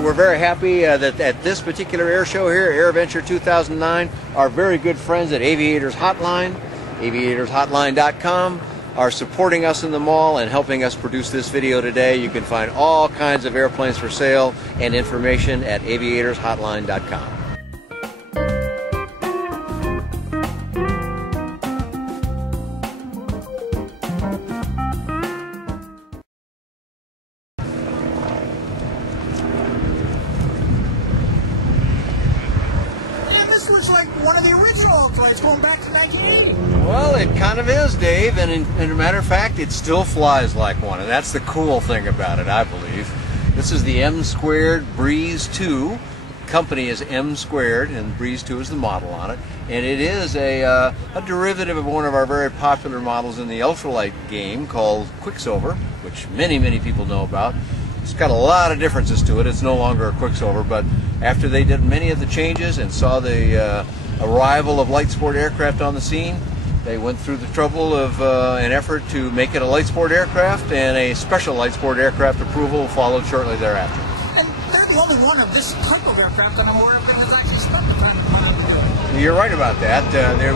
we're very happy that at this particular air show here, AirVenture 2009, our very good friends at Aviators Hotline, aviatorshotline.com, are supporting us in the mall and helping us produce this video today. You can find all kinds of airplanes for sale and information at aviatorshotline.com. One of the original Ultralights going back to 1980. Well, it kind of is, Dave, and in a matter of fact, it still flies like one, and that's the cool thing about it, I believe. This is the M² Breeze 2. Company is M², and Breeze 2 is the model on it, and it is a derivative of one of our very popular models in the ultralight game called Quicksilver, which many people know about. It's got a lot of differences to it. It's no longer a Quicksilver, but after they did many of the changes and saw the arrival of light sport aircraft on the scene, they went through the trouble of an effort to make it a light sport aircraft, and a special light sport aircraft approval followed shortly thereafter. And they're the only one of this type of aircraft that I'm aware of that has actually spent the time to put out to do it. You're right about that.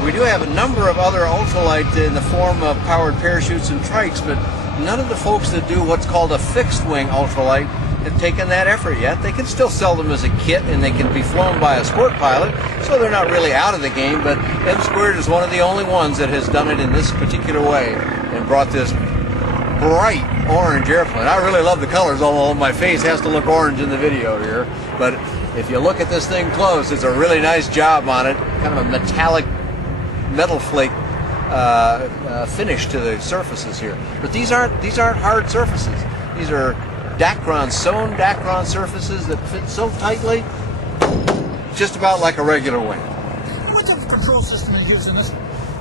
We do have a number of other ultralight in the form of powered parachutes and trikes, but none of the folks that do what's called a fixed wing ultralight have taken that effort yet. They can still sell them as a kit, and they can be flown by a sport pilot, so they're not really out of the game, but M² is one of the only ones that has done it in this particular way and brought this bright orange airplane. I really love the colors, although my face has to look orange in the video here, but if you look at this thing close, it's a really nice job on it, kind of a metallic metal flake finish to the surfaces here. But these aren't hard surfaces. These are Dacron, sewn Dacron surfaces that fit so tightly, just about like a regular wing. What type of control system is used in this?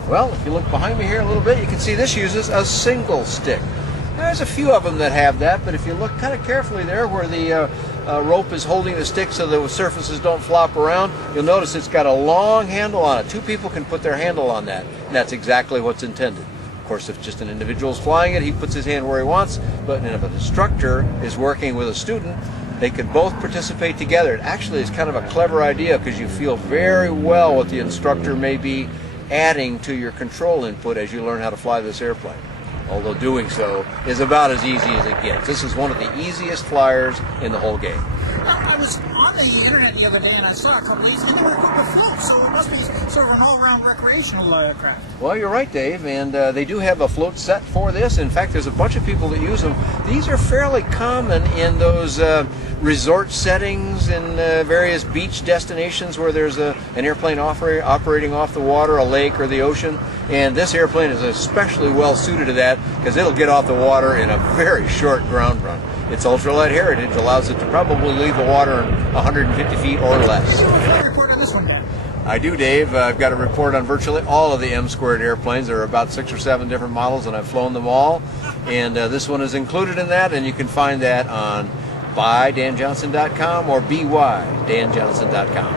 Well, if you look behind me here a little bit, you can see this uses a single stick. There's a few of them that have that, but if you look kind of carefully there where the rope is holding the stick so the surfaces don't flop around, you'll notice it's got a long handle on it. Two people can put their handle on that, and that's exactly what's intended. Of course, if just an individual is flying it, he puts his hand where he wants, but if an instructor is working with a student, they can both participate together. It actually is kind of a clever idea because you feel very well what the instructor may be adding to your control input as you learn how to fly this airplane. Although doing so is about as easy as it gets. This is one of the easiest flyers in the whole game. I was on the internet the other day and I saw a couple of these, and they were equipped with floats, so it must be sort of an all-around recreational aircraft. Well, you're right, Dave, and they do have a float set for this. In fact, there's a bunch of people that use them. These are fairly common in those resort settings and various beach destinations where there's an airplane operating off the water, a lake, or the ocean. And this airplane is especially well suited to that because it'll get off the water in a very short ground run. Its ultralight heritage allows it to probably leave the water in 150 feet or less. So what's your report on this one, Dan? I do, Dave. I've got a report on virtually all of the M² airplanes. There are about 6 or 7 different models, and I've flown them all. And this one is included in that, and you can find that on buydanjohnson.com or bydanjohnson.com.